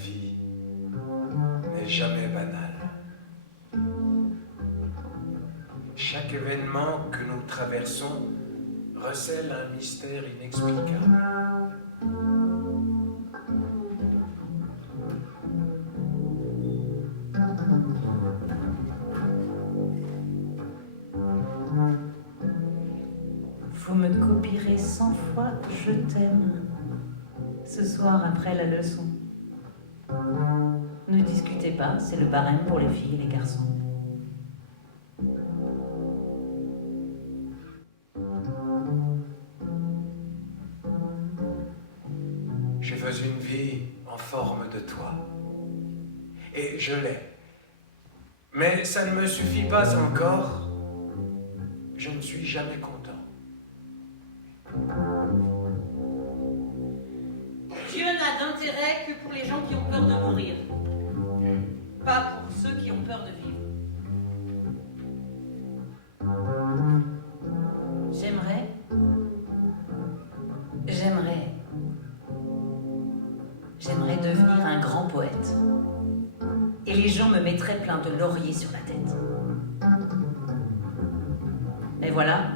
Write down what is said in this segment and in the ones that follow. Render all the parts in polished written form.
vie n'est jamais banale. Chaque événement que nous traversons recèle un mystère inexplicable. Vous me copierez 100 fois « je t'aime » ce soir après la leçon. Ne discutez pas, c'est le barème pour les filles et les garçons. Je veux une vie en forme de toi. Et je l'ai. Mais ça ne me suffit pas encore. Je ne suis jamais content. Dieu n'a d'intérêt que pour les gens qui ont peur de mourir, pas pour ceux qui ont peur de vivre. J'aimerais devenir un grand poète. Et les gens me mettraient plein de lauriers sur la tête. Mais voilà,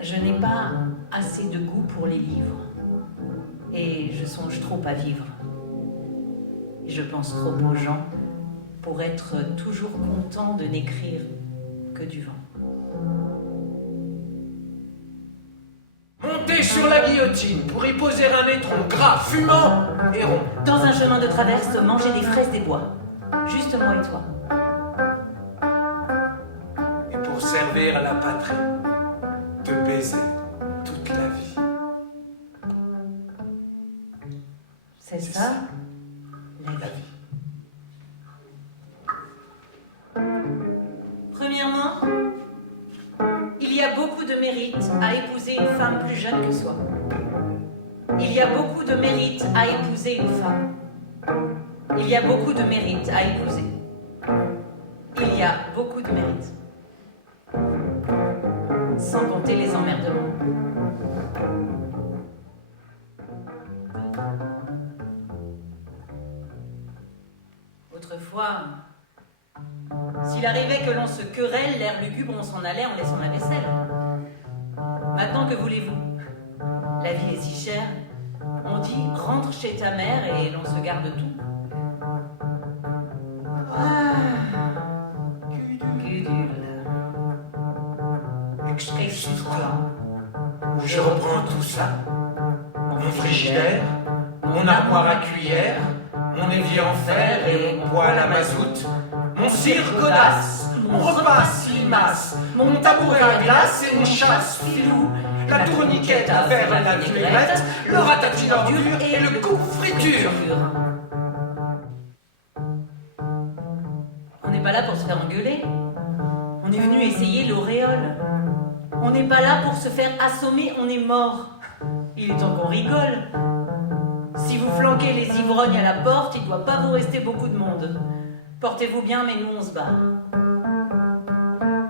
je n'ai pas assez de goût pour les livres. Et je songe trop à vivre. Et je pense trop aux gens pour être toujours content de n'écrire que du vent. Monter sur la guillotine pour y poser un étron gras, fumant et rond. Dans un chemin de traverse, manger des fraises des bois. Juste moi et toi. Et pour servir à la patrie, te baiser toute la vie. C'est ça, la vie. Premièrement, il y a beaucoup de mérite à épouser une femme plus jeune que soi. Il y a beaucoup de mérite à épouser une femme. Il y a beaucoup de mérite à épouser. Il y a beaucoup de mérite. Sans compter les emmerdements. Autrefois, s'il arrivait que l'on se querelle, l'air lugubre, on s'en allait en laissant la vaisselle. Maintenant, que voulez-vous? La vie est si chère. On dit « rentre chez ta mère » et l'on se garde tout. Gudule. Excuse-toi. Je reprends tout ça. Mon frigidaire, mon armoire à cuillère, mon évier en fer et mon poêle à mazout, mon cire godasse, mon repas slimace, mon tabouret à glace et mon chasse-filou, la tourniquette à verre à la vinaigrette, le ratatouille d'ordure et le coupe friture. On n'est pas là pour se faire engueuler. On est venu essayer l'auréole. On n'est pas là pour se faire assommer, on est mort. Il est temps qu'on rigole. Si vous flanquez les ivrognes à la porte, il ne doit pas vous rester beaucoup de monde. Portez-vous bien, mais nous on se bat.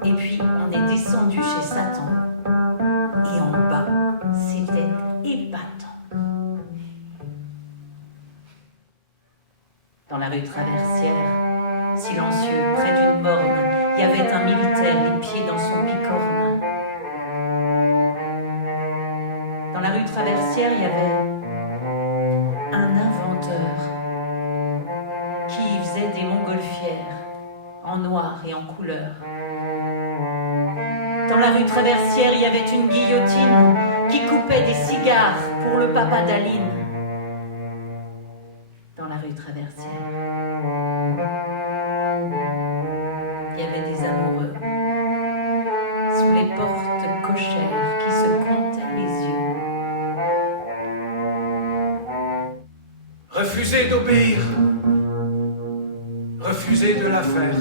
Et puis, on est descendu chez Satan. Et en bas, c'était épatant. Dans la rue Traversière, silencieux, près d'une borne, il y avait un militaire, les pieds dans son bicorne. Dans la rue Traversière, il y avait un inventeur qui faisait des montgolfières en noir et en couleur. Dans la rue Traversière, il y avait une guillotine qui coupait des cigares pour le papa d'Aline. Dans la rue Traversière, il y avait des amoureux sous les portes cochères qui se comptaient les yeux. Refusez d'obéir. Refusez de la faire.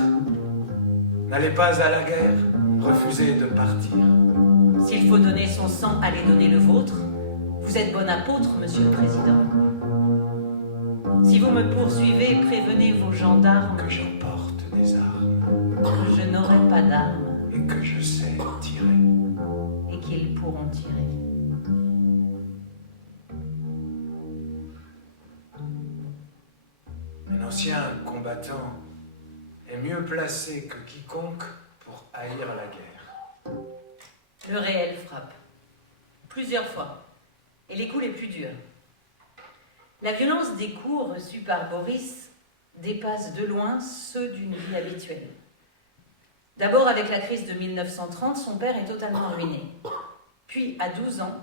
N'allez pas à la guerre. Refusez de partir. S'il faut donner son sang, allez donner le vôtre. Vous êtes bon apôtre, monsieur le président. Si vous me poursuivez, prévenez vos gendarmes Que j'emporte des armes. que je n'aurai pas d'armes Et que je sais tirer. et qu'ils pourront tirer. L'ancien combattant est mieux placé que quiconque pour haïr la guerre. Le réel frappe. Plusieurs fois. Et les coups les plus durs. La violence des coups reçus par Boris dépasse de loin ceux d'une vie habituelle. D'abord, avec la crise de 1930, son père est totalement ruiné. Puis, à 12 ans,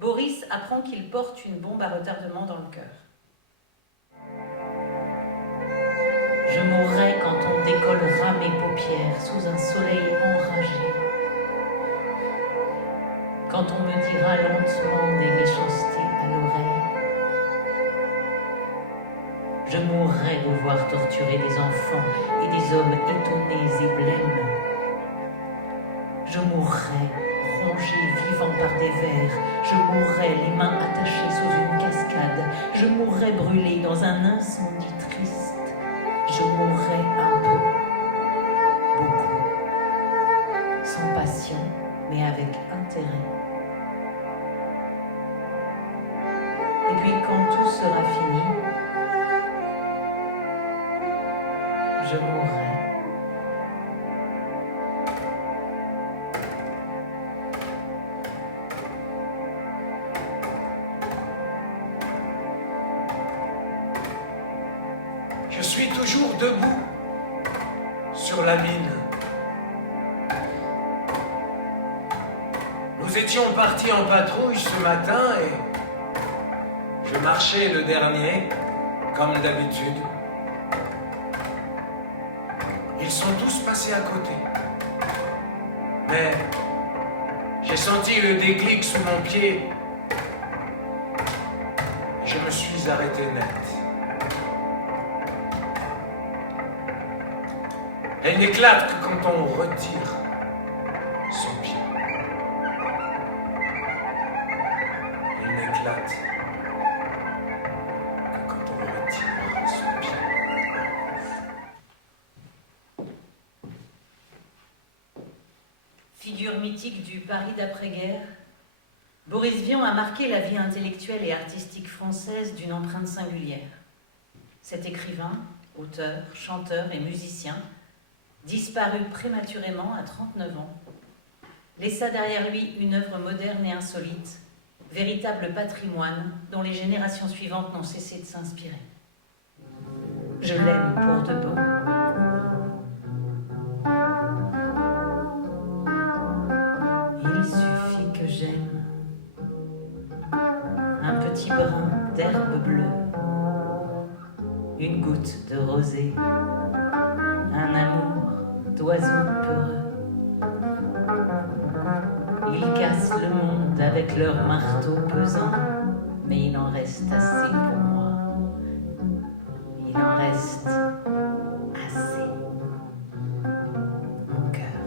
Boris apprend qu'il porte une bombe à retardement dans le cœur. Je mourrai quand on décollera mes paupières sous un soleil enragé. Quand on me dira lentement des méchancetés à l'oreille. Je mourrai de voir torturer des enfants et des hommes étonnés et blêmes. Je mourrai rongé vivant par des vers. Je mourrai les mains attachées sous une cascade. Je mourrai brûlé dans un incendie triste. Je mourrai un peu, beaucoup, sans passion, mais avec intérêt. Et puis quand tout sera fini, je mourrai. Je suis toujours debout sur la mine. Nous étions partis en patrouille ce matin et je marchais le dernier, comme d'habitude. Ils sont tous passés à côté. Mais j'ai senti le déclic sous mon pied. Je me suis arrêté net. Elle n'éclate que quand on retire son pied. Elle n'éclate que quand on retire son pied. Figure mythique du Paris d'après-guerre, Boris Vian a marqué la vie intellectuelle et artistique française d'une empreinte singulière. Cet écrivain, auteur, chanteur et musicien, disparu prématurément à 39 ans, laissa derrière lui une œuvre moderne et insolite, véritable patrimoine dont les générations suivantes n'ont cessé de s'inspirer. Je l'aime pour de bon. Il suffit que j'aime un petit brin d'herbe bleue, une goutte de rosée, un amour d'oiseaux peureux. Ils cassent le monde avec leurs marteaux pesants, mais il en reste assez pour moi. Il en reste assez. Mon cœur.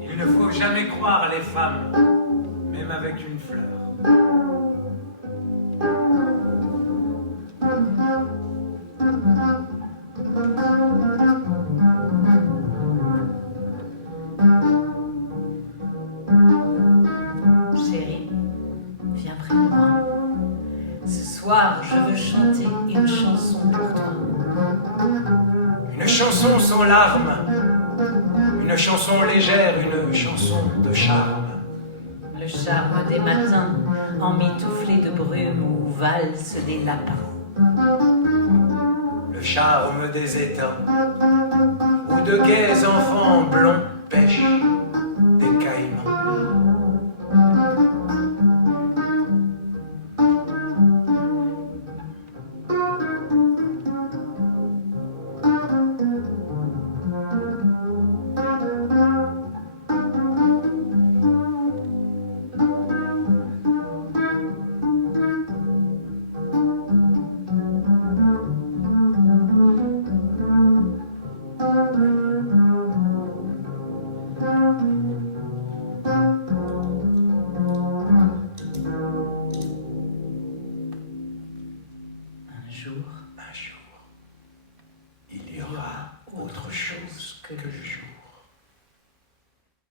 Il ne faut jamais croire les femmes, même avec une fleur. Chérie, viens près de moi. Ce soir, je veux chanter une chanson pour toi. Une chanson sans larmes, une chanson légère, une chanson de charme. Le charme des matins, emmitouflé de brume où valsent des lapins. Le charme des étangs, où de gais enfants blonds